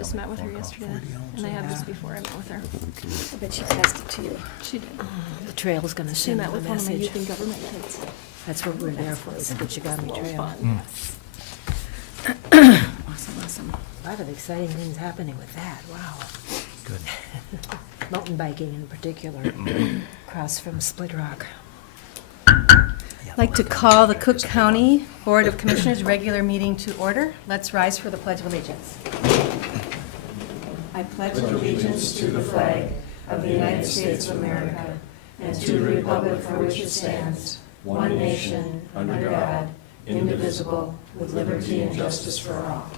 Just met with her yesterday, and I have just before I met with her. I bet she passed it to you. She did. The trail's gonna She send met them a with one of my message. youth and government kids. That's what we're there for, is the Chicagami Trail. Awesome. A lot of exciting things happening with that, wow. Good. Mountain biking in particular, across from Split Rock. I'd like to call the Cook County Board of Commissioners regular meeting to order. Let's rise for the Pledge of Allegiance. I pledge allegiance to the flag of the United States of America and to the republic for which it stands, one nation, under God, indivisible, with liberty and justice for all.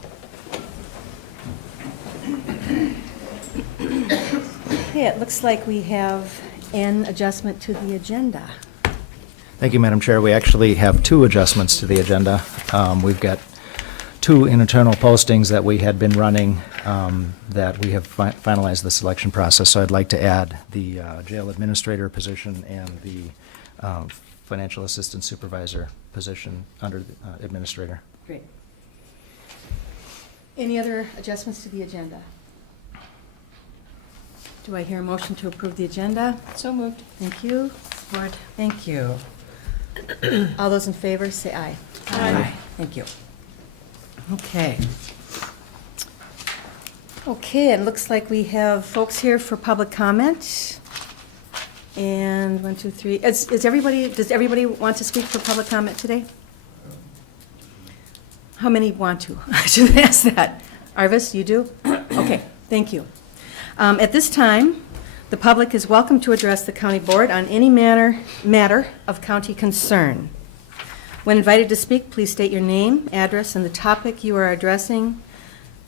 Okay, it looks like we have an adjustment to the agenda. Thank you, Madam Chair. We actually have two adjustments to the agenda. We've got two internal postings that we had been running that we have finalized the selection process. So I'd like to add the jail administrator position and the financial assistant supervisor position under the administrator. Great. Any other adjustments to the agenda? Do I hear a motion to approve the agenda? So moved. Thank you. Support. Thank you. All those in favor, say aye. Aye. Thank you. Okay. Okay, it looks like we have folks here for public comment. And 1, 2, 3. Does everybody want to speak for public comment today? How many want to? I should ask that. Arvis, you do? Okay, thank you. At this time, the public is welcome to address the county board on any matter of county concern. When invited to speak, please state your name, address, and the topic you are addressing.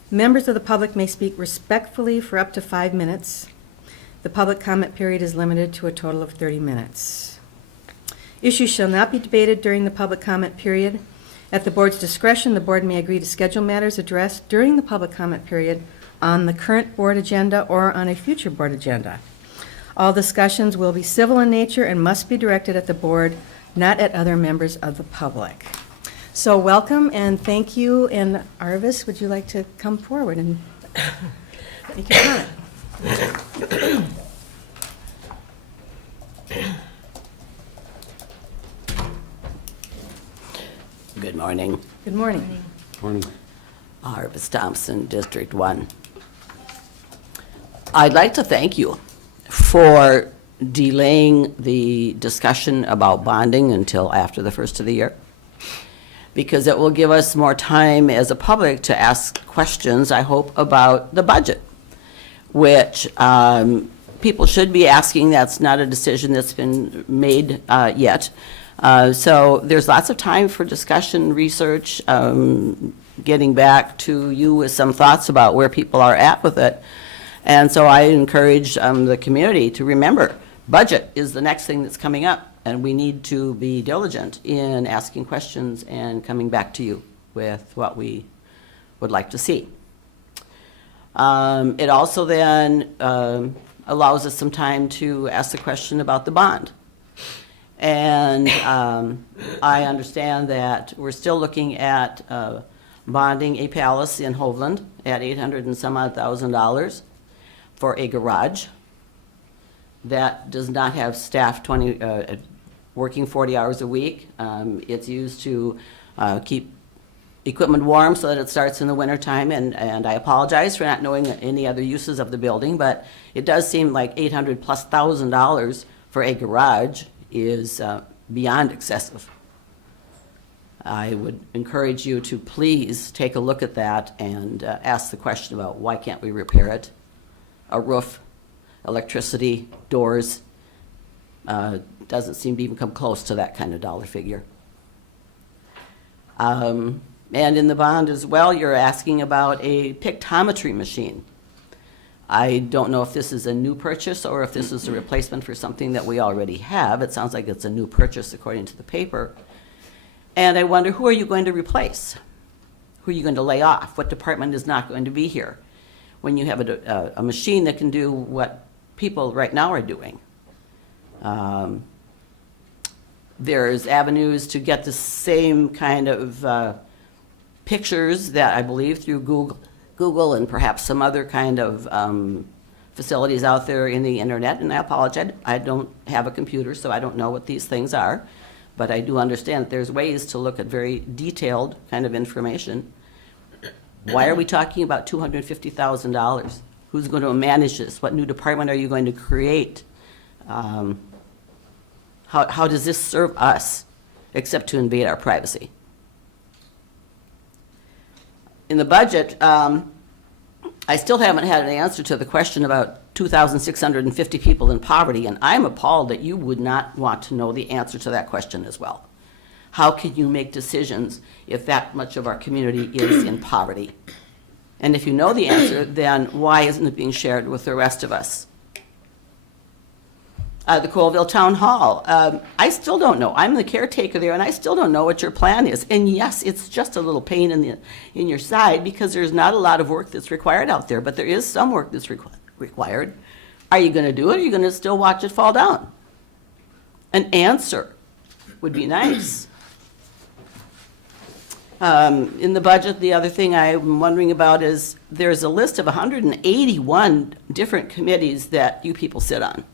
Members of the public may speak respectfully for up to 5 minutes. The public comment period is limited to a total of 30 minutes. Issues shall not be debated during the public comment period. At the board's discretion, the board may agree to schedule matters addressed during the public comment period on the current board agenda or on a future board agenda. All discussions will be civil in nature and must be directed at the board, not at other members of the public. So welcome and thank you. And Arvis, would you like to come forward and make your comment? Good morning. Good morning. Arvis Thompson, District 1. I'd like to thank you for delaying the discussion about bonding until after the first of the year, because it will give us more time as a public to ask questions, I hope, about the budget, which people should be asking. That's not a decision that's been made yet. So there's lots of time for discussion, research, getting back to you with some thoughts about where people are at with it. And so I encourage the community to remember, budget is the next thing that's coming up, and we need to be diligent in asking questions and coming back to you with what we would like to see. It also then allows us some time to ask the question about the bond. And I understand that we're still looking at bonding a palace in Hovland at $800 and some odd thousand for a garage that does not have staff working 40 hours a week. It's used to keep equipment warm so that it starts in the wintertime, and I apologize for not knowing any other uses of the building, but it does seem like $800,000+ for a garage is beyond excessive. I would encourage you to please take a look at that and ask the question about why can't we repair it? A roof, electricity, doors, doesn't seem to even come close to that kind of dollar figure. And in the bond as well, you're asking about a pictometry machine. I don't know if this is a new purchase or if this is a replacement for something that we already have. It sounds like it's a new purchase according to the paper. And I wonder, who are you going to replace? Who are you going to lay off? What department is not going to be here when you have a machine that can do what people right now are doing? There's avenues to get the same kind of pictures that I believe through Google and perhaps some other kind of facilities out there in the internet, and I apologize, I don't have a computer, so I don't know what these things are, but I do understand that there's ways to look at very detailed kind of information. Why are we talking about $250,000? Who's going to manage this? What new department are you going to create? How does this serve us, except to invade our privacy? In the budget, I still haven't had an answer to the question about 2,650 people in poverty, and I'm appalled that you would not want to know the answer to that question as well. How can you make decisions if that much of our community is in poverty? And if you know the answer, then why isn't it being shared with the rest of us? The Colville Town Hall, I still don't know. I'm the caretaker there, and I still don't know what your plan is. And yes, it's just a little pain in your side because there's not a lot of work that's required out there, but there is some work that's required. Are you going to do it, or are you going to still watch it fall down? An answer would be nice. In the budget, the other thing I'm wondering about is there's a list of 181 different committees that you people sit on.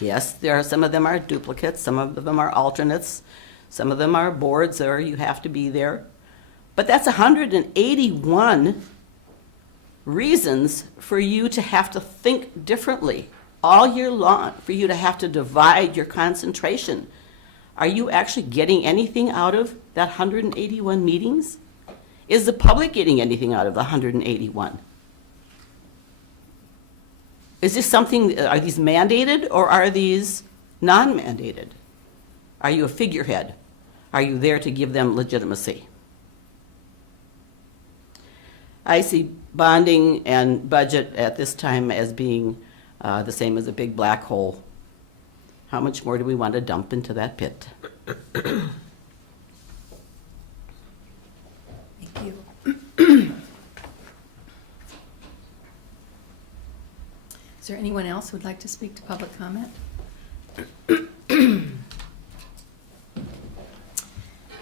Yes, some of them are duplicates, some of them are alternates, some of them are boards or you have to be there. But that's 181 reasons for you to have to think differently all year long, for you to have to divide your concentration. Are you actually getting anything out of that 181 meetings? Is the public getting anything out of the 181? Is this something, are these mandated or are these non-mandated? Are you a figurehead? Are you there to give them legitimacy? I see bonding and budget at this time as being the same as a big black hole. How much more do we want to dump into that pit? Thank you. Is there anyone else who would like to speak to public comment?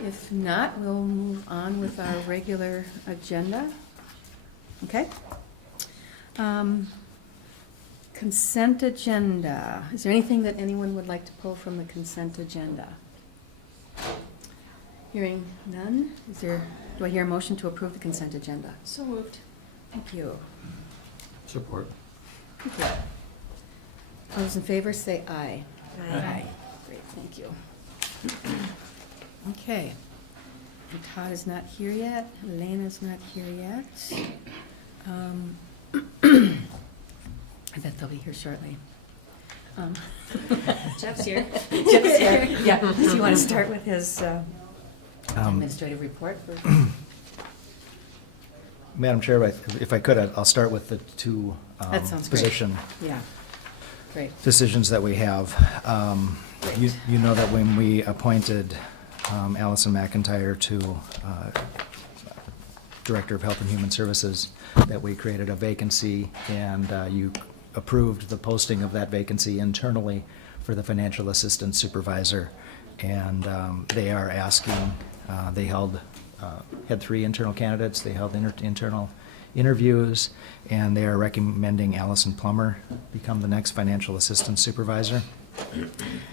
If not, we'll move on with our regular agenda. Okay? Consent agenda. Is there anything that anyone would like to pull from the consent agenda? Hearing none, do I hear a motion to approve the consent agenda? So moved. Thank you. Support. Thank you. All those in favor say aye. Aye. Great, thank you. Okay. And Todd is not here yet. Elena's not here yet. I bet they'll be here shortly. Jeff's here. Jeff's here. Yeah, does he want to start with his administrative report? Madam Chair, if I could, I'll start with the two That sounds great. position Yeah, great. decisions that we have. You know that when we appointed Allison McIntyre to Director of Health and Human Services, that we created a vacancy, and you approved the posting of that vacancy internally for the financial assistance supervisor. And they are asking, they had 3 internal candidates, they held internal interviews, and they are recommending Allison Plummer become the next financial assistance supervisor.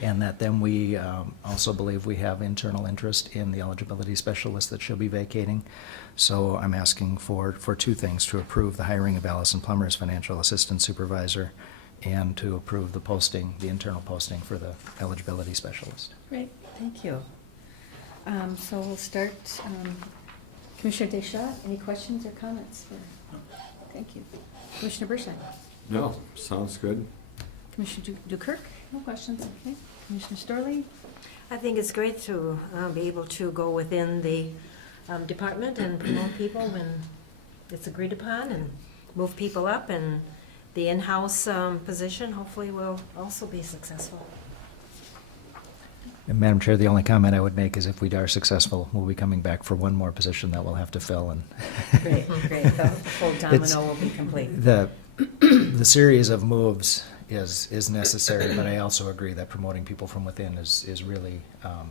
And that then we also believe we have internal interest in the eligibility specialist that she'll be vacating. So I'm asking for 2 things: to approve the hiring of Allison Plummer as financial assistance supervisor, and to approve the posting, the internal posting for the eligibility specialist. Great, thank you. So we'll start, Commissioner Deschamps, any questions or comments? Thank you. Commissioner Bershine? No, sounds good. Commissioner Dukirk? No questions, okay. Commissioner Storley? I think it's great to be able to go within the department and promote people when it's agreed upon, and move people up, and the in-house position hopefully will also be successful. And Madam Chair, the only comment I would make is if we are successful, we'll be coming back for one more position that we'll have to fill. And Great, great. The full domino will be complete. the series of moves is necessary, but I also agree that promoting people from within is really,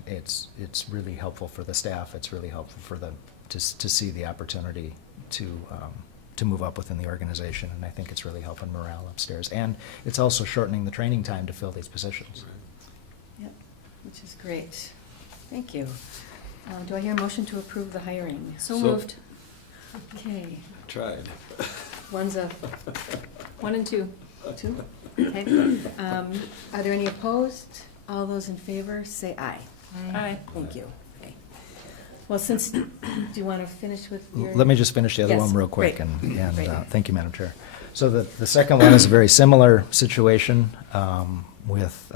it's really helpful for the staff. It's really helpful for them to see the opportunity to move up within the organization, and I think it's really helping morale upstairs. And it's also shortening the training time to fill these positions. Yep, which is great. Thank you. Do I hear a motion to approve the hiring? So So- moved. Okay, Tried. one's a 1 and 2. 2. Okay. Are there any opposed? All those in favor, say aye. Aye. Thank you. Okay. Well, since, do you want to finish with your? Let me just finish the other Yes, one real quick, great. and Great. thank you, Madam Chair. So the second one is a very similar situation with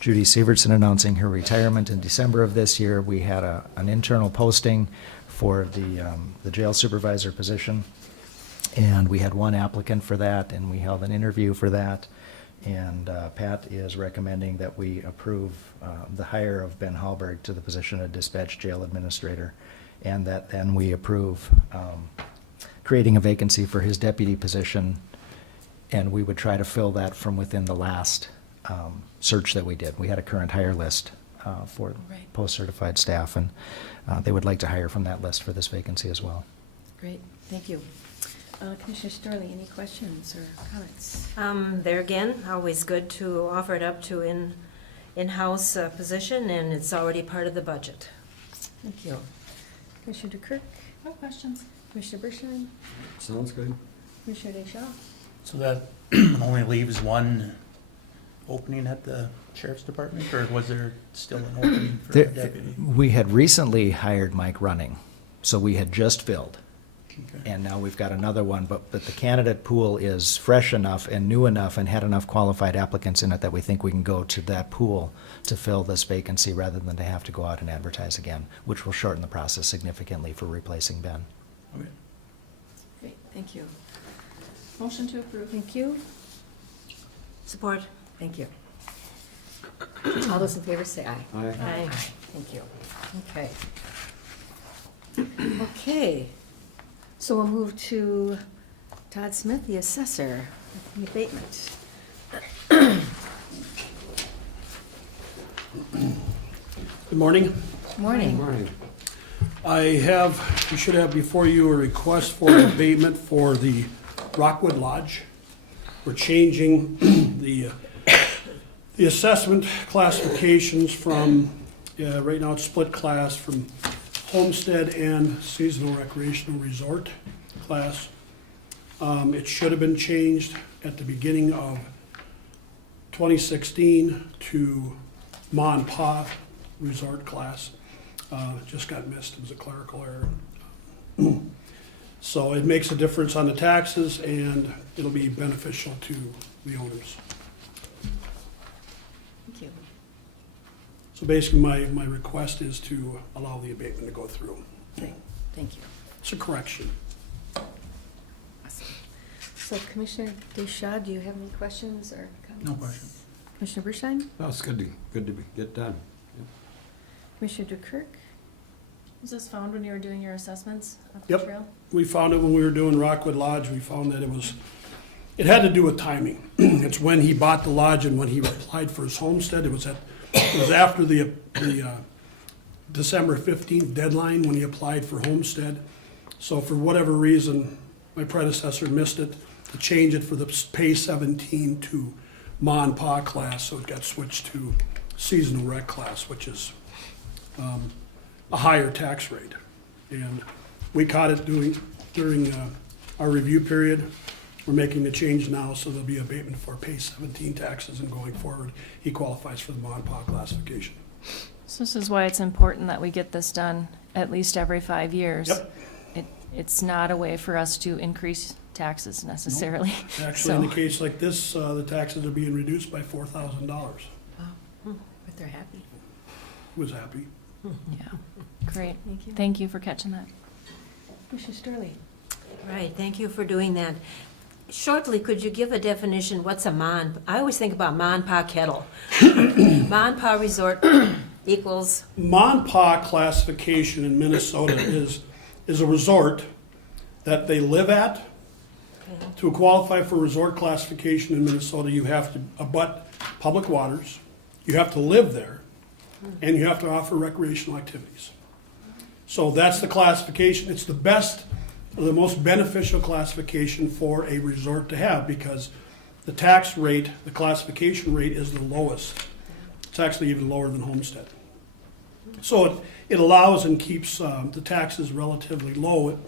Judy Sievertson announcing her retirement in December of this year. We had an internal posting for the jail supervisor position, and we had one applicant for that, and we held an interview for that. And Pat is recommending that we approve the hire of Ben Hallberg to the position of dispatch jail administrator, and that then we approve creating a vacancy for his deputy position, and we would try to fill that from within the last search that we did. We had a current hire list for Right. post-certified staff, and they would like to hire from that list for this vacancy as well. Great, thank you. Commissioner Storley, any questions or comments? There again, always good to offer it up to in-house position, and it's already part of the budget. Thank you. Commissioner DeKirk, No questions. Commissioner Bershon, Sounds good. Commissioner DeShaw. So that only leaves one opening at the sheriff's department, or was there still an opening for the deputy? We had recently hired Mike Running, so we had just filled. Okay. And now we've got another one, but the candidate pool is fresh enough and new enough and had enough qualified applicants in it that we think we can go to that pool to fill this vacancy rather than to have to go out and advertise again, which will shorten the process significantly for replacing Ben. Okay. Great, thank you. Motion to approve. Thank you. Support. Thank you. All those in favor say aye. Aye. Aye. Thank you. Okay. Okay, so we'll move to Todd Smith, the assessor, the abatement. Good morning. Morning. Morning. You should have before you a request for abatement for the Rockwood Lodge. We're changing the assessment classifications from, right now it's split class from homestead and seasonal recreational resort class. It should have been changed at the beginning of 2016 to Ma and Pa resort class. It just got missed, it was a clerical error. So it makes a difference on the taxes, and it'll be beneficial to the owners. Thank you. So basically, my request is to allow the abatement to go through. Thank you. It's a correction. Awesome. So Commissioner DeShaw, do you have any questions or comments? No questions. Commissioner Bershon? Well, it's good to get done. Commissioner DeKirk? Was this found when you were doing your assessments up the Yep. trail? We found it when we were doing Rockwood Lodge, we found that it had to do with timing. It's when he bought the lodge and when he applied for his homestead, it was after the December 15th deadline when he applied for homestead. So for whatever reason, my predecessor missed it to change it for the pay 17 to Ma and Pa class, so it got switched to seasonal rec class, which is a higher tax rate. And we caught it during our review period. We're making the change now, so there'll be abatement for pay 17 taxes, and going forward, he qualifies for the Ma and Pa classification. So this is why it's important that we get this done at least every 5 years. Yep. It's not a way for us to increase taxes necessarily. Actually, in So- a case like this, the taxes are being reduced by $4,000. But they're happy. Was happy. Yeah, great. Thank you. Thank you for catching that. Commissioner Storley? Right, thank you for doing that. Shortly, could you give a definition, what's a I always think about Ma and Pa kettle. Ma and Pa resort equals, Ma and Pa classification in Minnesota is a resort that they live at. To qualify for resort classification in Minnesota, you have to abut public waters, you have to live there, and you have to offer recreational activities. So that's the classification. It's the best the most beneficial classification for a resort to have, because the tax rate, the classification rate is the lowest. It's actually even lower than homestead. So it allows and keeps the taxes relatively low,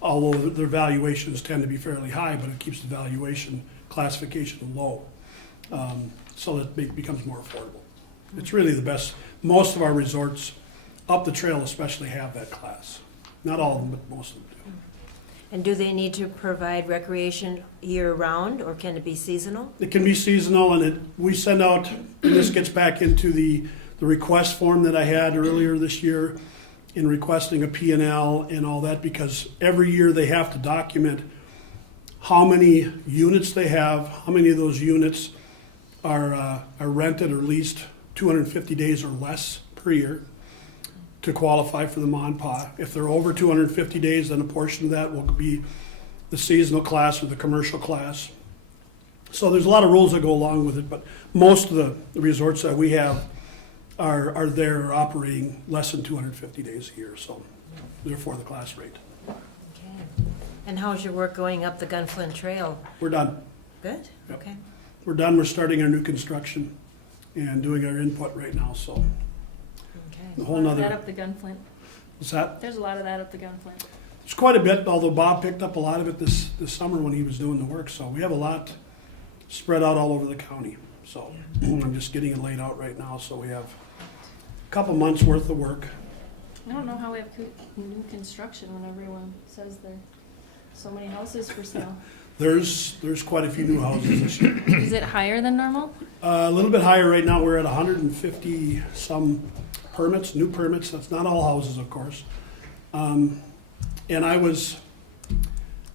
although their valuations tend to be fairly high, but it keeps the valuation classification low. So that it becomes more affordable. It's really the best. Most of our resorts up the trail especially have that class. Not all of them, but most of them do. And do they need to provide recreation year-round, or can it be seasonal? It can be seasonal, and we send out, and this gets back into the request form that I had earlier this year in requesting a P&L and all that, because every year they have to document how many units they have, how many of those units are rented or leased 250 days or less per year to qualify for the MONPA. If they're over 250 days, then a portion of that will be the seasonal class or the commercial class. So there's a lot of rules that go along with it, but most of the resorts that we have are there operating less than 250 days a year, so therefore the class rate. Okay. And how's your work going up the Gunflint Trail? We're done. Good? Yep. Okay. We're done. We're starting our new construction and doing our input right now, so a Okay. whole That nother, up the Gunflint. what's that? There's a lot of that up the Gunflint. There's quite a bit, although Bob picked up a lot of it this summer when he was doing the work, so we have a lot spread out all over the county. So I'm just getting it laid out right now, so we have a couple months worth of work. I don't know how we have new construction when everyone says there are so many houses for sale. There's quite a few new houses this year. Is it higher than normal? A little bit higher right now. We're at 150 some permits, new permits. That's not all houses, of course. And I was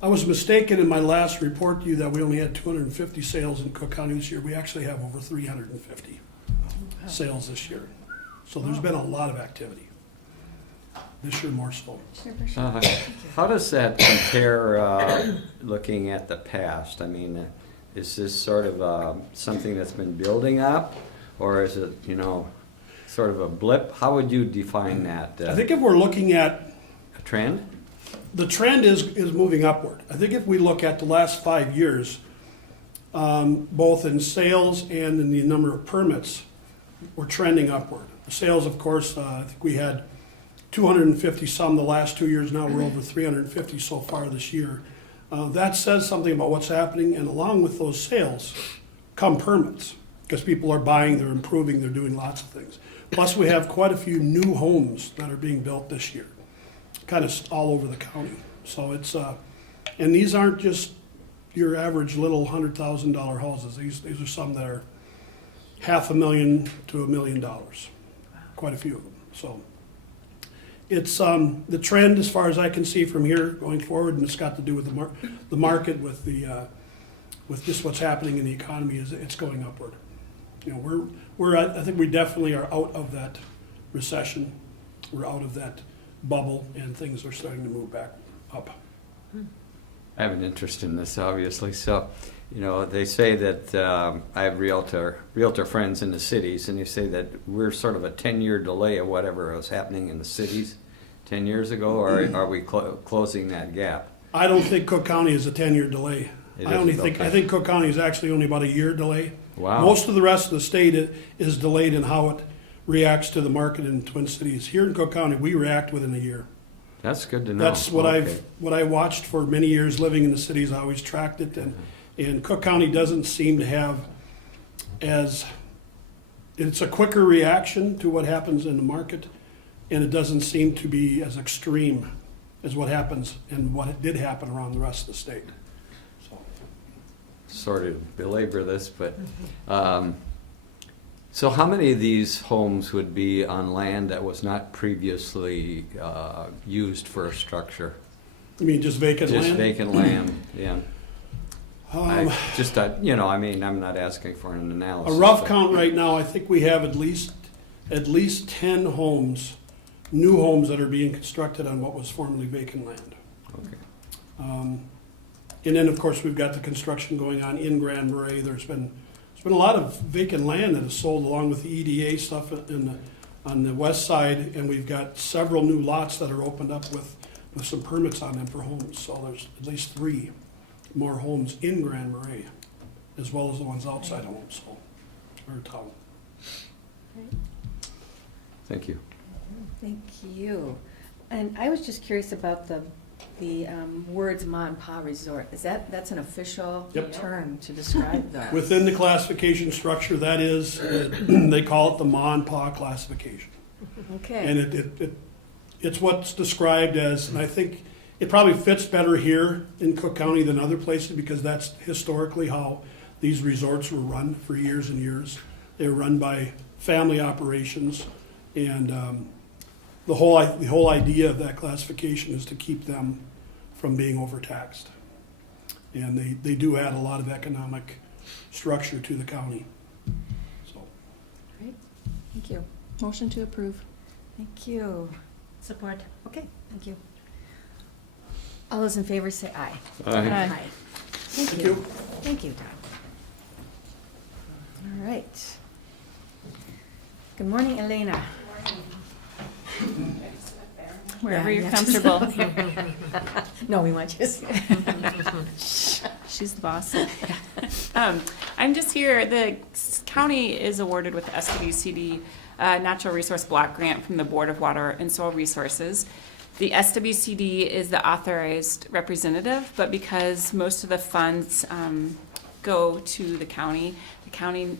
mistaken in my last report to you that we only had 250 sales in Cook County this year. We actually have over 350 sales this year. So there's been a lot of activity. This year more so. Sure, for sure. How does that compare, looking at the past? I mean, is this sort of something that's been building up, or is it, sort of a blip? How would you define that? I think if we're looking at, A trend? the trend is moving upward. I think if we look at the last 5 years, both in sales and in the number of permits, we're trending upward. The sales, of course, I think we had 250 some the last 2 years. Now we're over 350 so far this year. That says something about what's happening, and along with those sales come permits, because people are buying, they're improving, they're doing lots of things. Plus, we have quite a few new homes that are being built this year, kind of all over the county. So it's, and these aren't just your average little $100,000 houses. These are some that are $500,000 to $1 million, quite a few of them. So it's the trend, as far as I can see from here going forward, and it's got to do with the market, with with just what's happening in the economy, is it's going upward. I think we definitely are out of that recession. We're out of that bubble, and things are starting to move back up. I have an interest in this, obviously. So, they say that I have realtor friends in the cities, and they say that we're sort of a 10-year delay of whatever was happening in the cities 10 years ago, or are we closing that gap? I don't think Cook County is a 10-year delay. It I isn't, okay. think Cook County is actually only about a year delay. Wow. Most of the rest of the state is delayed in how it reacts to the market in Twin Cities. Here in Cook County, we react within a year. That's good to know. That's what Okay. I watched for many years living in the cities. I always tracked it, and Cook County doesn't seem to have it's a quicker reaction to what happens in the market, and it doesn't seem to be as extreme as what happens and what did happen around the rest of the state. So, Sort of belabor this, but so how many of these homes would be on land that was not previously used for a structure? you mean just vacant land? Just vacant land, yeah. Um, I'm not asking for an A analysis. rough but- count right now, I think we have at least 10 homes, new homes that are being constructed on what was formerly vacant land. Okay. And then, of course, we've got the construction going on in Grand Marais. There's been a lot of vacant land that is sold along with the EDA stuff on the west side, and we've got several new lots that are opened up with with some permits on them for homes. So there's at least 3 more homes in Grand Marais, as well as the ones outside of homes, so, or town. Thank you. Thank you. And I was just curious about the words Ma and Pa Resort. That's an official Yep. term to describe that? Within the classification structure, that is, they call it the Ma and Pa classification. And Okay, it's what's described as, and I think it probably fits better here in Cook County than other places, because that's historically how these resorts were run for years and years. They were run by family operations, and the whole idea of that classification is to keep them from being overtaxed. And they do add a lot of economic structure to the county, so. great, thank you. Motion to approve. Thank you. Support. Okay, thank you. All those in favor say aye. Aye. Thank you. Thank you, Todd. All right. Good morning, Elena. Wherever Yeah, you're yeah. comfortable. No, we want you to. She's the boss. I'm just here, the county is awarded with the SWCD Natural Resource Block Grant from the Board of Water and Soil Resources. The SWCD is the authorized representative, but because most of the funds go to the county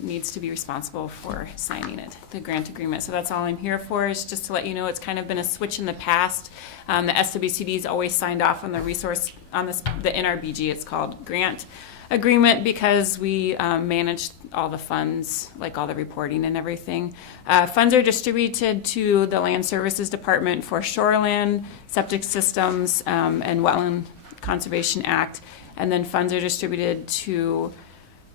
needs to be responsible for signing it, the grant agreement. So that's all I'm here for, is just to let you know it's kind of been a switch in the past. The SWCD's always signed off on the resource, on this, the NRBG, it's called, grant agreement, because we manage all the funds, like all the reporting and everything. Funds are distributed to the Land Services Department for shoreland, septic systems, and Wetland Conservation Act. And then funds are distributed to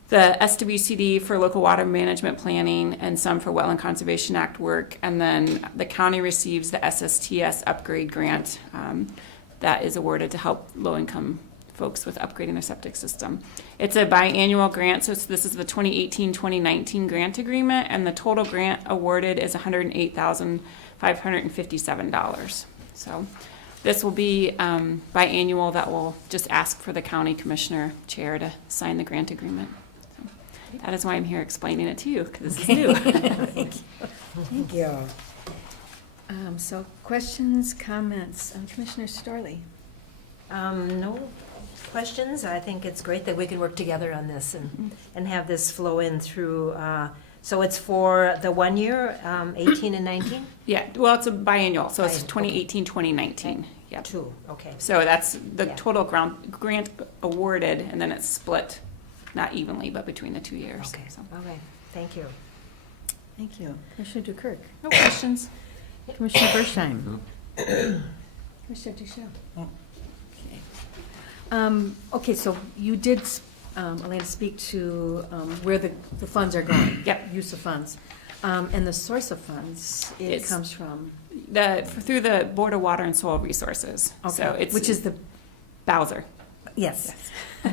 the SWCD for local water management planning and some for Wetland Conservation Act work. And then the county receives the SSTS upgrade grant that is awarded to help low-income folks with upgrading their septic system. It's a biannual grant, so this is the 2018-2019 grant agreement, and the total grant awarded is $108,557. So this will be biannual. That will just ask for the county commissioner chair to sign the grant agreement. So that is why I'm here explaining it to you, because this is new. Thank you. So questions, comments? Commissioner Storley? No questions. I think it's great that we can work together on this and have this flow in through, so it's for the 1 year, 18 and 19? Yeah, well, it's a biannual, so it's Biannual, 2018-2019. Yep. 2, okay. So that's the Yeah. total grant awarded, and then it's split, not evenly, but between the 2 years. Okay, So, all right, thank you. Thank you. Commissioner Dukirk? No questions. Commissioner Bersheim? Commissioner Duchelle? No. Okay. Okay, so you did, Elena, speak to where the funds are going. Yep. Use of funds. And the source of funds, it It's- comes from? through the Board of Water and Soil Resources. So Okay, it's which is the, Bowser yes.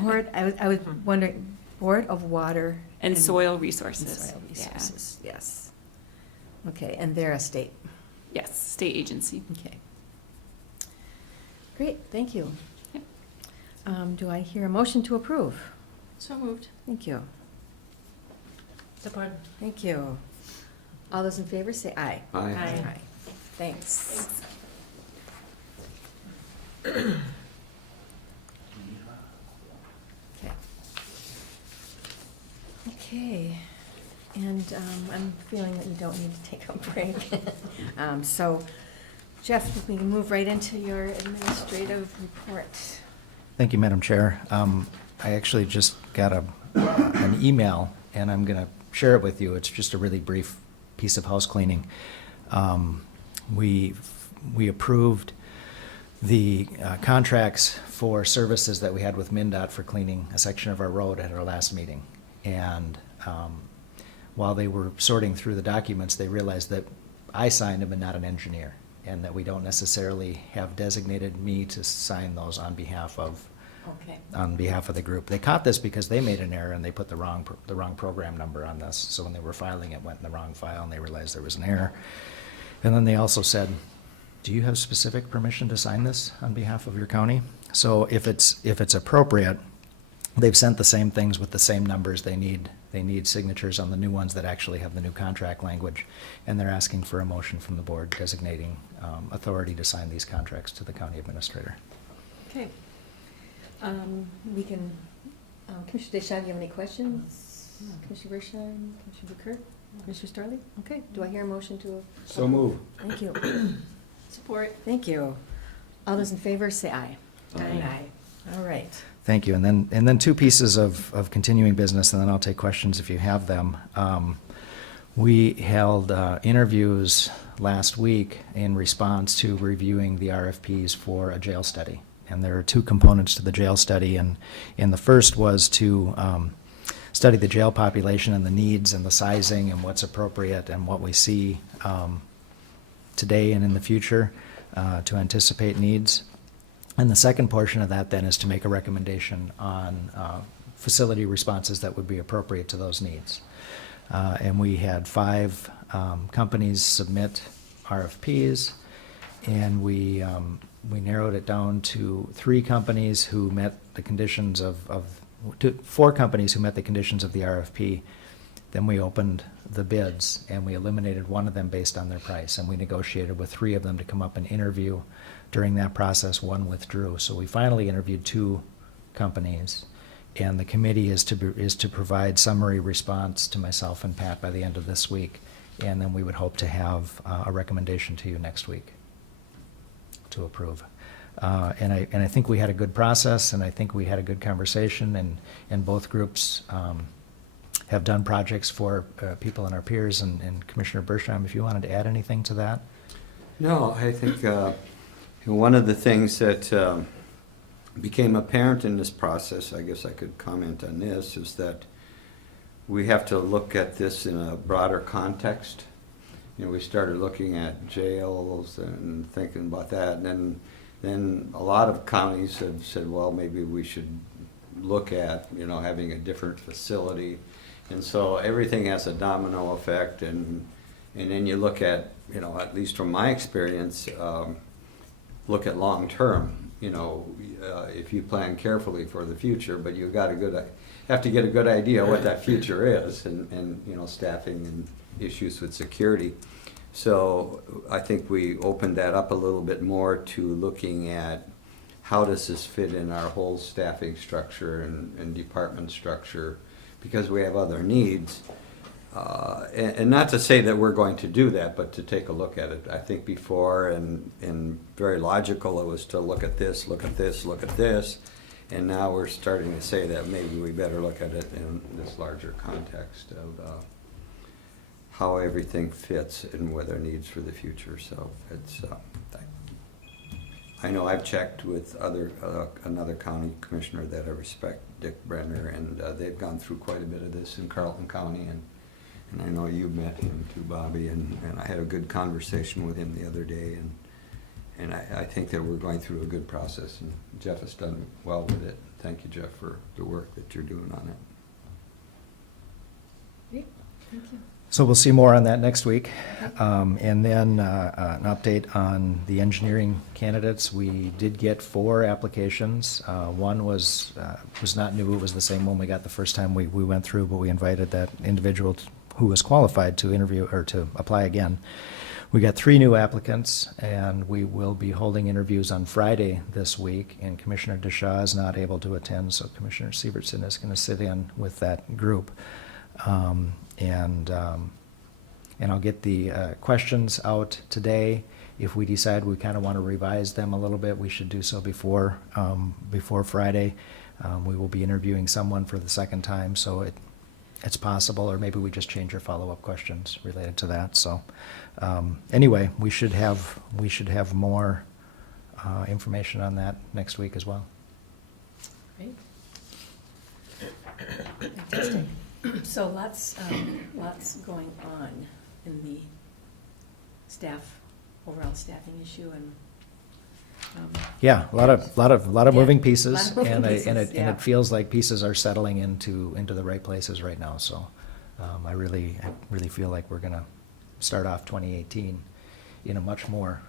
Board, I was wondering, Board of Water and Soil and Resources. Soil Yeah. Resources, yes. Okay, and they're a state. Yes, state agency. Okay. Great, thank you. Yep. Do I hear a motion to approve? So moved. Thank you. Support. Thank you. All those in favor say aye. Aye. Aye. Thanks. Okay. Okay, and I'm feeling that we don't need to take a break. So, Jeff, we can move right into your administrative report. Thank you, Madam Chair. I actually just got an email, and I'm going to share it with you. It's just a really brief piece of house cleaning. We approved the contracts for services that we had with MnDOT for cleaning a section of our road at our last meeting. And while they were sorting through the documents, they realized that I signed them and not an engineer, and that we don't necessarily have designated me to sign those on behalf of Okay. the group. They caught this because they made an error and they put the wrong program number on this. So when they were filing, it went in the wrong file, and they realized there was an error. And then they also said do you have specific permission to sign this on behalf of your county? So if it's appropriate, they've sent the same things with the same numbers. They need signatures on the new ones that actually have the new contract language, and they're asking for a motion from the board designating authority to sign these contracts to the county administrator. Okay. We can, Commissioner Deschamps, do you have any questions? Commissioner Bershon, Commissioner Burkert, Commissioner Starley? Okay, do I hear a motion to? So move. Thank you. Support. Thank you. All those in favor, say aye. Aye. All right. Thank you. And then two pieces of continuing business, and then I'll take questions if you have them. We held interviews last week in response to reviewing the RFPs for a jail study. And there are two components to the jail study, and the first was to study the jail population and the needs and the sizing and what's appropriate and what we see today and in the future to anticipate needs. And the second portion of that then is to make a recommendation on facility responses that would be appropriate to those needs. And we had 5 companies submit RFPs, and we narrowed it down to 3 companies who met the conditions to 4 companies who met the conditions of the RFP. Then we opened the bids, and we eliminated one of them based on their price, and we negotiated with 3 of them to come up and interview. During that process, 1 withdrew. So we finally interviewed 2 companies, and the committee is to provide summary response to myself and Pat by the end of this week, and then we would hope to have a recommendation to you next week to approve. And I think we had a good process, and I think we had a good conversation, and both groups have done projects for people in our peers, and Commissioner Bershon, if you wanted to add anything to that? No, I think one of the things that became apparent in this process, I guess I could comment on this, is that we have to look at this in a broader context. You know, we started looking at jails and thinking about that, and then a lot of counties have said, well, maybe we should look at, having a different facility. And so everything has a domino effect, and then you look at, at least from my experience, look at long term. If you plan carefully for the future, but you have to get a good idea what that future is, and staffing and issues with security. So I think we opened that up a little bit more to looking at how does this fit in our whole staffing structure and department structure, because we have other needs. And not to say that we're going to do that, but to take a look at it. I think before, and very logical, it was to look at this, look at this, look at this, and now we're starting to say that maybe we better look at it in this larger context of how everything fits and what our needs for the future. So it's, I know I've checked with another county commissioner that I respect, Dick Brenner, and they've gone through quite a bit of this in Carleton County, and I know you met him too, Bobby, and I had a good conversation with him the other day, and I think that we're going through a good process, and Jeff has done well with it. Thank you, Jeff, for the work that you're doing on it. Great, thank you. So we'll see more on that next week. And then an update on the engineering candidates. We did get 4 applications. One was not new. It was the same one we got the first time we went through, but we invited that individual who was qualified to interview or to apply again. We got 3 new applicants, and we will be holding interviews on Friday this week, and Commissioner Deschamps is not able to attend, so Commissioner Sievertson is going to sit in with that group. And I'll get the questions out today. If we decide we kind of want to revise them a little bit, we should do so before Friday. We will be interviewing someone for the second time, so it's possible, or maybe we just change our follow-up questions related to that. So anyway, we should have more information on that next week as well. Great. Fantastic. So lots going on in the overall staffing issue, and Yeah, a lot of moving Yeah, pieces, lot of moving and pieces, it yeah. feels like pieces are settling into the right places right now. So I really feel like we're gonna start off 2018 in a much more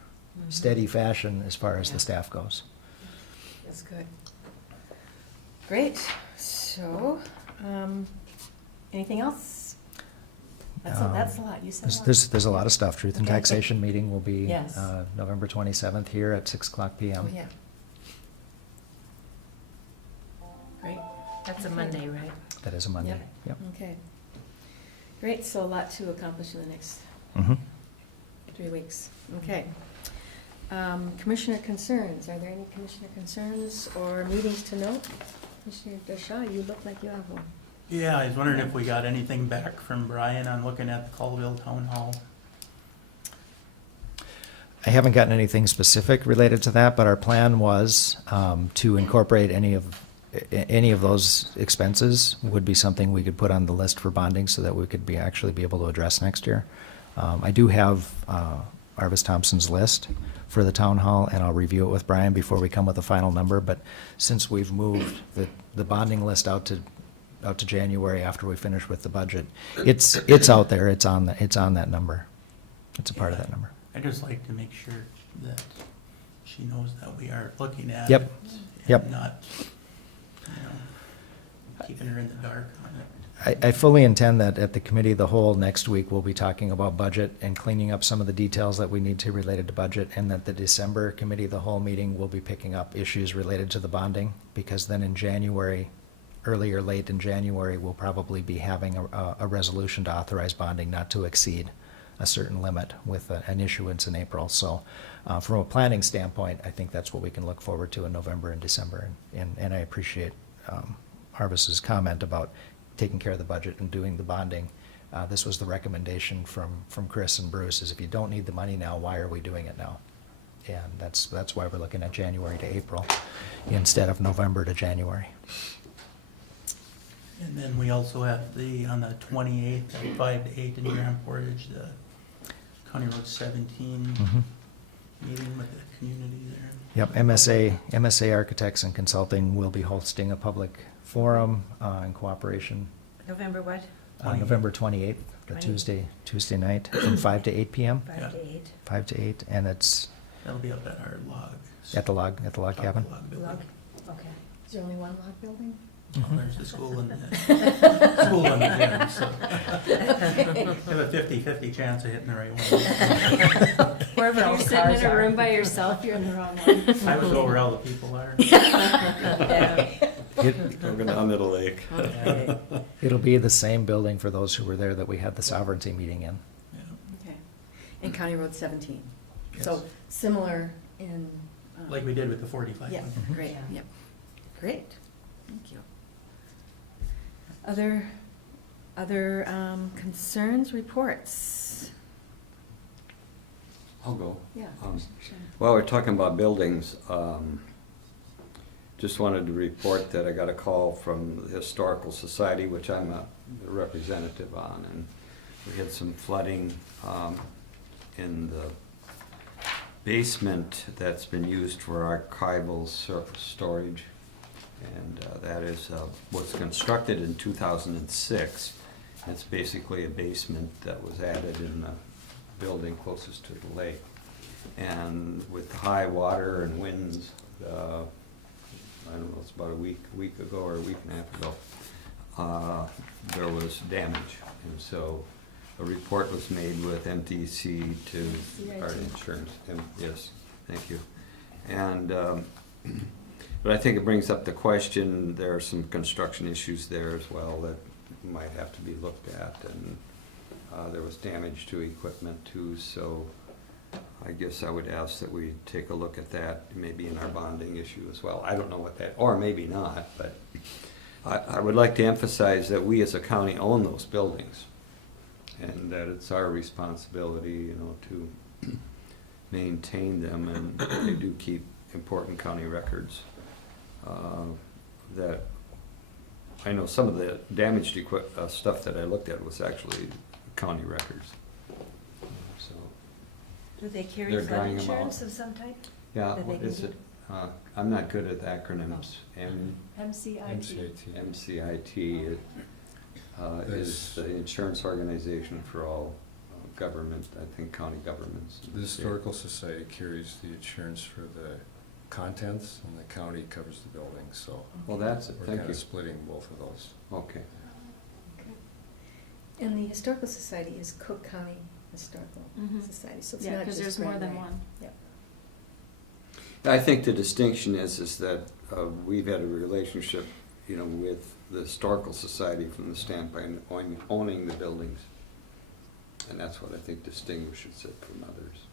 steady fashion as far as Yeah. the staff goes. That's good. Great. So, anything else? That's a lot. You said a lot. There's a lot of stuff. Truth and Okay. Taxation meeting will be Yes. November 27th here at 6:00 PM. Oh, yeah. Great. That's a Monday, right? That is a Monday. Yep. Yep. Okay. Great, so a lot to accomplish in the next Mhm. 3 weeks. Okay. Commissioner concerns, are there any commissioner concerns or meetings to note? Commissioner Deshaw, you look like you have one. Yeah, I was wondering if we got anything back from Brian on looking at the Colville Town Hall. I haven't gotten anything specific related to that, but our plan was to incorporate any of those expenses would be something we could put on the list for bonding so that we could actually be able to address next year. I do have Arvis Thompson's list for the town hall, and I'll review it with Brian before we come with a final number, but since we've moved the bonding list out to January after we finish with the budget, it's out there, it's on that number. It's a part of that number. I'd just like to make sure that she knows that we are looking at Yep. it. Yep. And not, keeping her in the dark on it. I fully intend that at the committee of the whole next week, we'll be talking about budget and cleaning up some of the details that we need to related to budget, and that the December committee of the whole meeting will be picking up issues related to the bonding, because then in January, early or late in January, we'll probably be having a resolution to authorize bonding not to exceed a certain limit with an issuance in April. So from a planning standpoint, I think that's what we can look forward to in November and December. And I appreciate Arvis's comment about taking care of the budget and doing the bonding. This was the recommendation from Chris and Bruce, is if you don't need the money now, why are we doing it now? And that's why we're looking at January to April instead of November to January. And then we also have on the 28th, at 5 to 8 in Grand Portage, the County Road 17 Mhm. meeting with the community there. Yep, MSA Architects and Consulting will be hosting a public forum in cooperation, November what? November 28th, the 28th. Tuesday night, from 5 to 8 PM. 5 to 8. 5 to 8, and it's That'll be up at our log. at the log cabin. Log building. Log? Okay. Is there only one log building? Well, there's the school and the, school and the gym, so. Have a 50-50 chance of hitting the right one. Wherever If all you're the sitting cars in a are. room by yourself, you're in the wrong one. I was over all the people are. Over down to the lake. Okay. It'll be the same building for those who were there that we had the sovereignty meeting in. Yeah. Okay. And County Road 17. Yes. So similar in. Like we did with the 45 Yeah, one. Mhm. great, Yeah. yep. Great, thank you. Other concerns, reports? I'll go. Yeah. sure. While we're talking about buildings, just wanted to report that I got a call from the Historical Society, which I'm a representative on, and we had some flooding in the basement that's been used for archival storage. And that was constructed in 2006. It's basically a basement that was added in the building closest to the lake. And with high water and winds, I don't know, it's about a week ago or a week and a half ago, there was damage. And so a report was made with MTC to our insurance. Yes, thank you. And, but I think it brings up the question, there are some construction issues there as well that might have to be looked at. And there was damage to equipment too, so I guess I would ask that we take a look at that, maybe in our bonding issue as well. I don't know what that, or maybe not, but I would like to emphasize that we as a county own those buildings, and that it's our responsibility, to maintain them, and they do keep important county records. That I know some of the damaged stuff that I looked at was actually county records. So, Do they carry They're flood drying 'em insurance out. of some type? yeah, That they what can is do? it? I'm not good at acronyms. MCIT. MCIT is the insurance organization for all government, I think county governments. The Historical Society carries the insurance for the contents, and the county covers the building, so Well, that's it, we're thank kind you. of splitting both of those. Okay. And the Historical Society is Cook County Historical Mhm. Society, so it's Yeah, not because just there's more Grand than Marais. one. Yep. I think the distinction is that we've had a relationship, you know, with the Historical Society from the standpoint of owning the buildings. And that's what I think distinguishes it from others.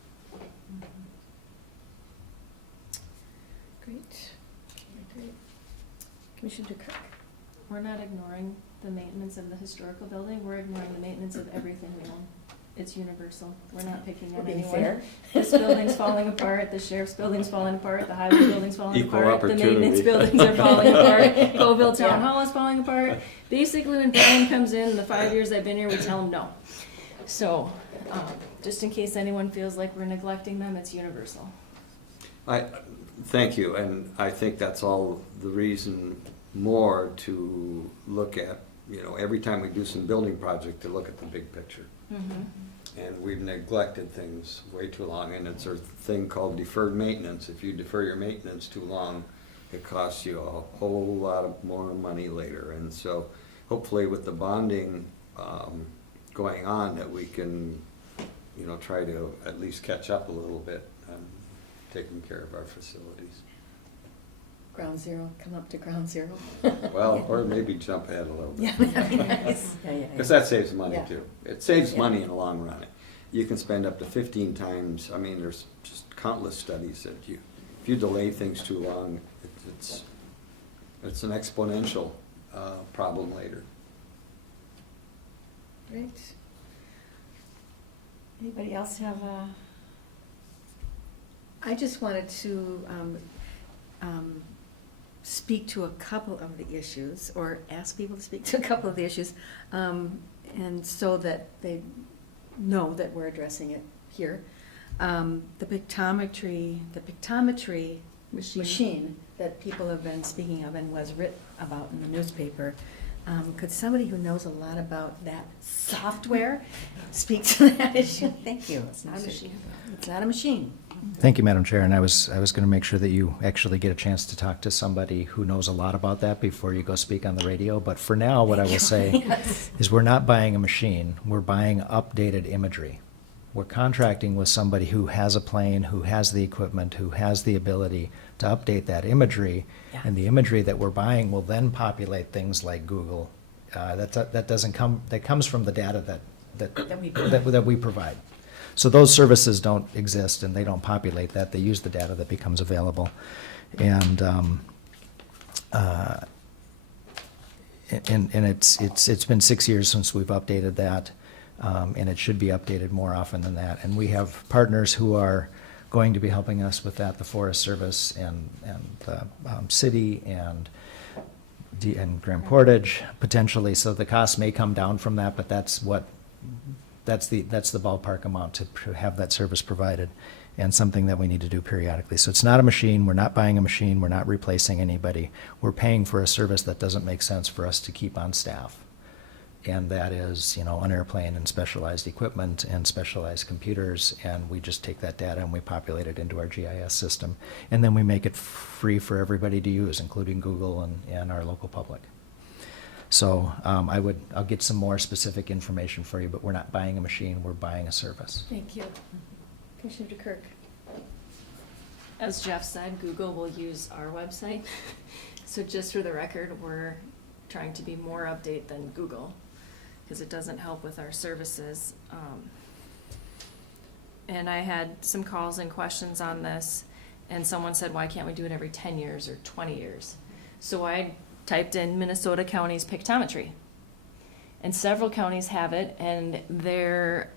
Great. Great. Commissioner Kirk? We're not ignoring the maintenance of the historical building, we're ignoring the maintenance of everything we own. It's universal, we're not picking We're on being anyone. fair. This building's falling apart, the sheriff's building's falling apart, the highway building's falling Equal apart, the maintenance opportunity. buildings are falling apart, Coville Town Yeah. Hall is falling apart. Basically, when Brian comes in, the 5 years I've been here, we tell him no. So, just in case anyone feels like we're neglecting them, it's universal. Thank you, and I think that's all the reason more to look at, you know, every time we do some building project, to look at the big picture. And we've neglected things way too long, and it's a thing called deferred maintenance. If you defer your maintenance too long, it costs you a whole lot of more money later. And so hopefully with the bonding going on, that we can, you know, try to at least catch up a little bit on taking care of our facilities. Ground zero, come up to ground zero. Well, or maybe jump ahead a little bit. Yeah, that'd be nice. Yeah. Because that saves money Yeah. too. It saves Yeah. money in the long run. You can spend up to 15 times, I mean, there's just countless studies that if you delay things too long, it's an exponential problem later. Great. Anybody else have a? I just wanted to speak to a couple of the issues, or ask people to speak to a couple of the issues, and so that they know that we're addressing it here. The pictometry machine that people have been speaking of and was written about in the newspaper. Could somebody who knows a lot about that software speak to that issue? Thank you. It's not a machine. It's not a machine. Thank you, Madam Chair, and I was going to make sure that you actually get a chance to talk to somebody who knows a lot about that before you go speak on the radio. But for now, what I will say Yes. is we're not buying a machine, we're buying updated imagery. We're contracting with somebody who has a plane, who has the equipment, who has the ability to update that imagery. Yeah. And the imagery that we're buying will then populate things like Google. That comes from the data that we provide. So those services don't exist and they don't populate that. They use the data that becomes available. And it's been 6 years since we've updated that, and it should be updated more often than that. And we have partners who are going to be helping us with that, the Forest Service and city and Grand Portage potentially. So the cost may come down from that, but that's the ballpark amount to have that service provided, and something that we need to do periodically. So it's not a machine, we're not buying a machine, we're not replacing anybody. We're paying for a service that doesn't make sense for us to keep on staff. And that is, you know, an airplane and specialized equipment and specialized computers, and we just take that data and we populate it into our GIS system. And then we make it free for everybody to use, including Google and our local public. So I'll get some more specific information for you, but we're not buying a machine, we're buying a service. Thank you. Commissioner Kirk? As Jeff said, Google will use our website. So just for the record, we're trying to be more update than Google, because it doesn't help with our services. And I had some calls and questions on this, and someone said, why can't we do it every 10 years or 20 years? So I typed in Minnesota County's pictometry. And several counties have it, and their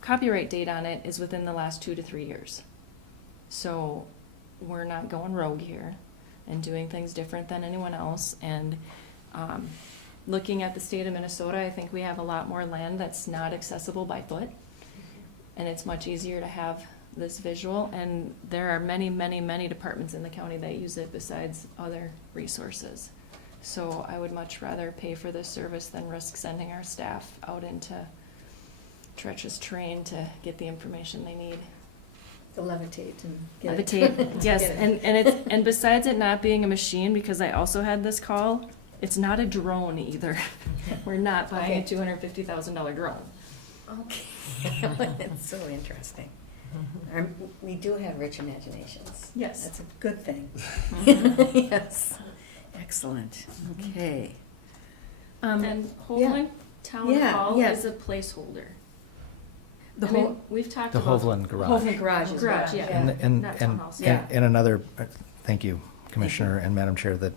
copyright date on it is within the last 2 to 3 years. So we're not going rogue here and doing things different than anyone else. And looking at the state of Minnesota, I think we have a lot more land that's not accessible by foot. And it's much easier to have this visual. And there are many, many, many departments in the county that use it besides other resources. So I would much rather pay for this service than risk sending our staff out into treacherous terrain to get the information they need. To levitate and get it. Levitate, yes, Get it. and besides it not being a machine, because I also had this call, it's not a drone either. We're not buying a Okay. $250,000 drone. Okay, that's so interesting. We do have rich imaginations. Yes. That's a good thing. Yes, excellent, okay. And Hovland Town Yeah, Hall yeah. is a placeholder. The I mean, whole, we've talked The about. Hovland Garage. Hovland Garage is Garage, what- yeah. And, Not and, townhouse. Yeah. and another, thank you, Commissioner and Madam Chair, that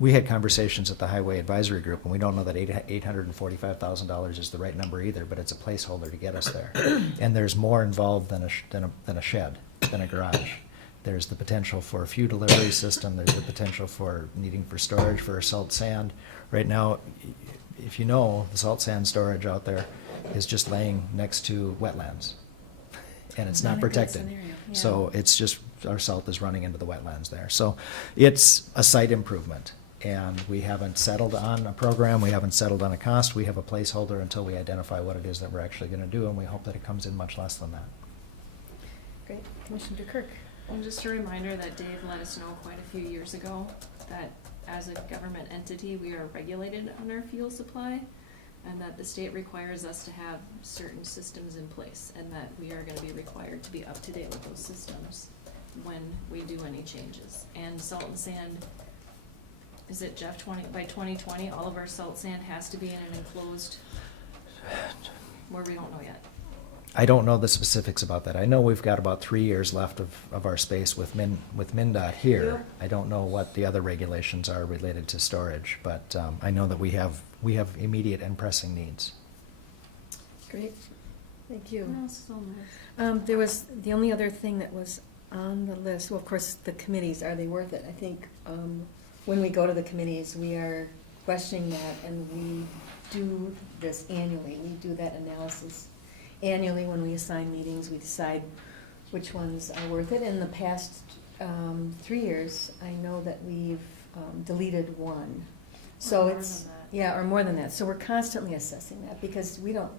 we had conversations at the Highway Advisory Group, and we don't know that $845,000 is the right number either, but it's a placeholder to get us there. And there's more involved than a shed, than a garage. There's the potential for a fuel delivery system, there's the potential for needing for storage for salt sand. Right now, if you know, the salt sand storage out there is just laying next to wetlands. And it's Not not a good protected. scenario, yeah. So it's just, our salt is running into the wetlands there. So it's a site improvement. And we haven't settled on a program, we haven't settled on a cost, we have a placeholder until we identify what it is that we're actually gonna do, and we hope that it comes in much less than that. Great, Commissioner Kirk. And just a reminder that Dave let us know quite a few years ago that as a government entity, we are regulated on our fuel supply, and that the state requires us to have certain systems in place, and that we are gonna be required to be up to date with those systems when we do any changes. And salt and sand, is it Jeff, by 2020, all of our salt sand has to be in an enclosed, where we don't know yet. I don't know the specifics about that. I know we've got about 3 years left of our space with MinDOT here. Yep. I don't know what the other regulations are related to storage, but I know that we have immediate and pressing needs. Great, thank you. What else is on there? There was, the only other thing that was on the list, well, of course, the committees, are they worth it? I think when we go to the committees, we are questioning that, and we do this annually. We do that analysis annually when we assign meetings. We decide which ones are worth it. In the past 3 years, I know that we've deleted one. So Or more it's, than that. yeah, or more than that. So we're constantly assessing that, because we don't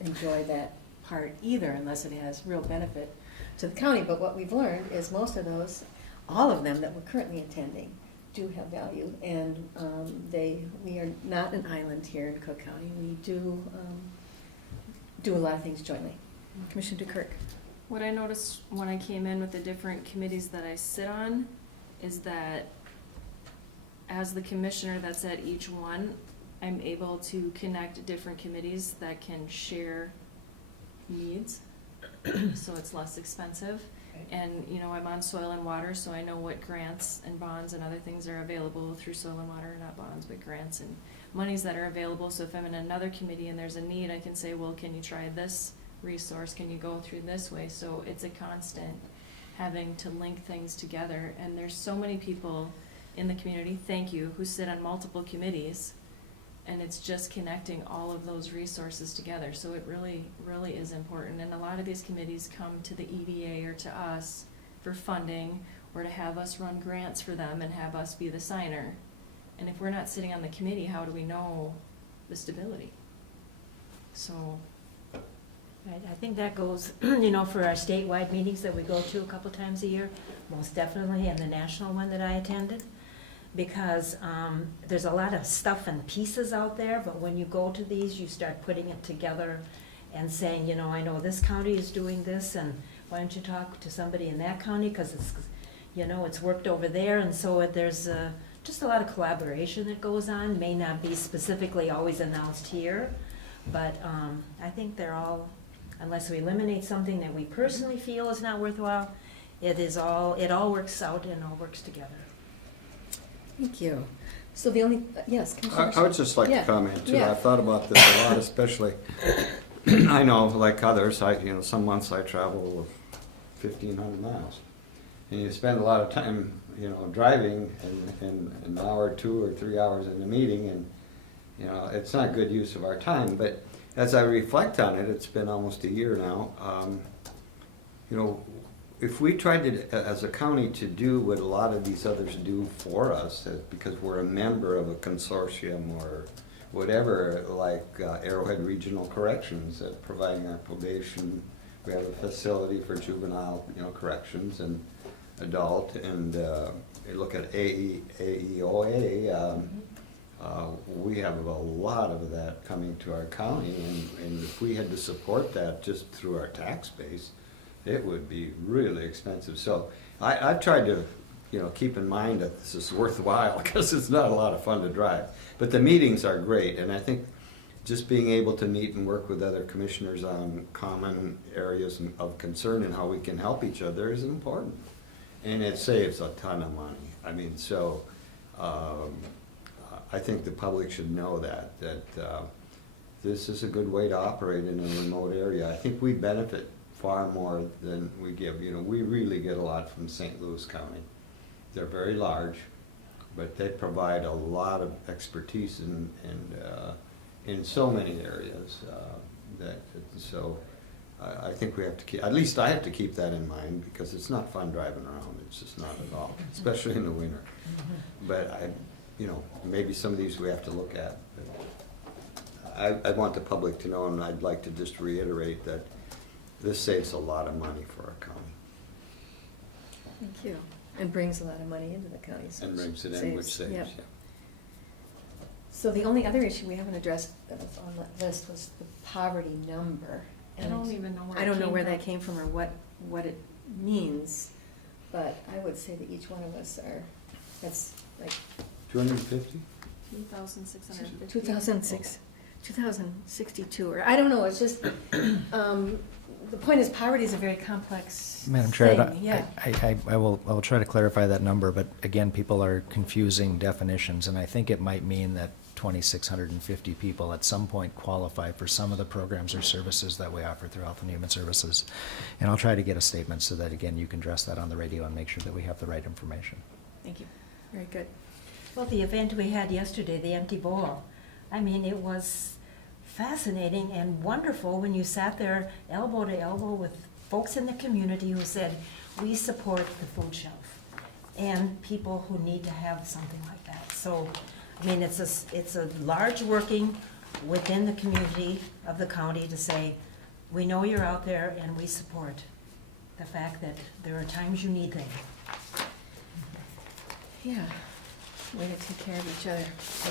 enjoy that part either unless it has real benefit to the county. But what we've learned is most of those, all of them that we're currently attending, do have value, and we are not an island here in Cook County. We do a lot of things jointly. Commissioner DeKirk. What I noticed when I came in with the different committees that I sit on is that as the commissioner that's at each one, I'm able to connect different committees that can share needs, so it's less expensive. And, you know, I'm on soil and water, so I know what grants and bonds and other things are available through soil and water, not bonds, but grants and monies that are available. So if I'm in another committee and there's a need, I can say, well, can you try this resource? Can you go through this way? So it's a constant having to link things together. And there's so many people in the community, thank you, who sit on multiple committees. And it's just connecting all of those resources together. So it really, really is important. And a lot of these committees come to the EDA or to us for funding, or to have us run grants for them and have us be the signer. And if we're not sitting on the committee, how do we know the stability? So, I think that goes, you know, for our statewide meetings that we go to a couple times a year, most definitely, and the national one that I attended, because there's a lot of stuff and pieces out there, but when you go to these, you start putting it together and saying, you know, I know this county is doing this, and why don't you talk to somebody in that county, because it's, you know, it's worked over there, and so there's just a lot of collaboration that goes on, may not be specifically always announced here, but I think they're all, unless we eliminate something that we personally feel is not worthwhile, it all works out and all works together. Thank you. So the only, yes, Commissioner. I would just like Yeah, to comment too. yeah. I thought about this a lot, especially, I know, like others, some months I travel 1,500 miles. And you spend a lot of time, driving and an hour or 2 or 3 hours in the meeting, and, it's not good use of our time. But as I reflect on it, it's been almost a year now, if we tried to, as a county, to do what a lot of these others do for us, because we're a member of a consortium or whatever, like Arrowhead Regional Corrections, providing our probation. We have a facility for juvenile, corrections and adult, and you look at AEOA, we have a lot of that coming to our county, and if we had to support that just through our tax base, it would be really expensive. So I've tried to, keep in mind that this is worthwhile, because it's not a lot of fun to drive. But the meetings are great, and I think just being able to meet and work with other commissioners on common areas of concern and how we can help each other is important. And it saves a ton of money. I mean, so I think the public should know that this is a good way to operate in a remote area. I think we benefit far more than we give. We really get a lot from St. Louis County. They're very large, but they provide a lot of expertise in so many areas. I think we have to keep, at least I have to keep that in mind, because it's not fun driving around. It's just not at all, especially in the winter. But maybe some of these we have to look at. I want the public to know, and I'd like to just reiterate that this saves a lot of money for our county. Thank you. And brings a lot of money into the county. So And brings it in, which saves, Yep. yeah. So the only other issue we haven't addressed that was on that list was the poverty number. I don't even know where I it don't know came where from. that came from or what it means, but I would say that each one of us that's like 250? 2,650. 2062, or I don't know, it's just, the point is poverty is a very complex Madam Chair, thing, yeah. I will try to clarify that number, but again, people are confusing definitions, and I think it might mean that 2,650 people at some point qualify for some of the programs or services that we offer through Health and Human Services. And I'll try to get a statement so that, again, you can address that on the radio and make sure that we have the right information. Thank you. Very good. Well, the event we had yesterday, the Empty Bowl, I mean, it was fascinating and wonderful when you sat there elbow to elbow with folks in the community who said, we support the food shelf, and people who need to have something like that. So, I mean, it's a large working within the community of the county to say, we know you're out there and we support the fact that there are times you need things. Yeah, way to take care of each other.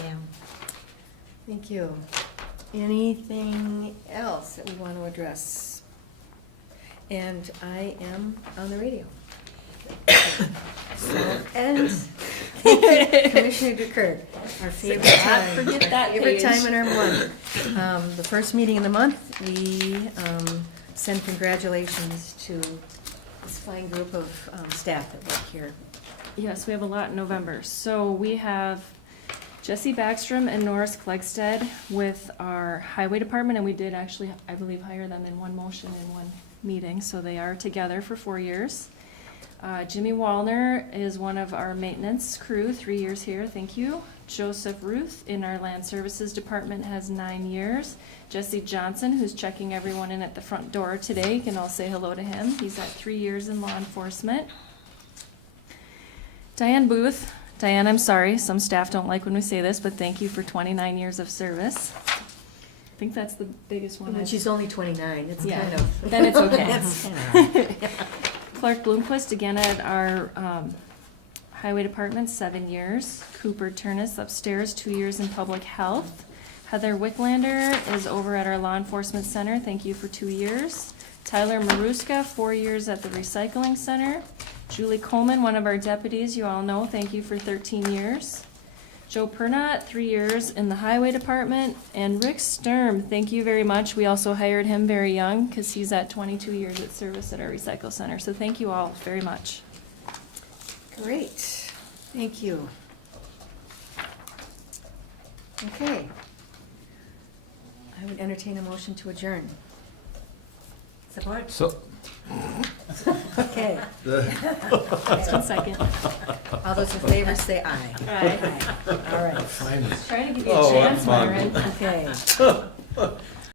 Yeah. Thank you. Anything else that we want to address? And I am on the radio. So, and Commissioner Dukert, our favorite time. forget that Favorite page. time in our month. The first meeting in the month, we send congratulations to this fine group of staff that work here. Yes, we have a lot in November. So we have Jesse Backstrom and Norris Klegstead with our highway department, and we did actually, I believe, hire them in one motion in one meeting, so they are together for 4 years. Jimmy Wallner is one of our maintenance crew, 3 years here, thank you. Joseph Ruth in our land services department has 9 years. Jesse Johnson, who's checking everyone in at the front door today, you can all say hello to him. He's at 3 years in law enforcement. Diane Booth. Diane, I'm sorry, some staff don't like when we say this, but thank you for 29 years of service. I think that's the biggest one. When I've- she's only 29, it's Yeah. kind of. Then it's okay. That's- Clark Bloomquist, again at our highway department, 7 years. Cooper Turnus upstairs, 2 years in public health. Heather Wicklander is over at our law enforcement center, thank you for 2 years. Tyler Maruska, 4 years at the recycling center. Julie Coleman, one of our deputies, you all know, thank you for 13 years. Joe Pernot, 3 years in the highway department. And Rick Sturm, thank you very much. We also hired him very young because he's at 22 years at service at our recycle center. So thank you all very much. Great, thank you. Okay. I would entertain a motion to adjourn. Support? So, Okay, One second. all those in favor say aye. Aye. All right, Trying to give you a Oh, what chance, fun. Myron. okay.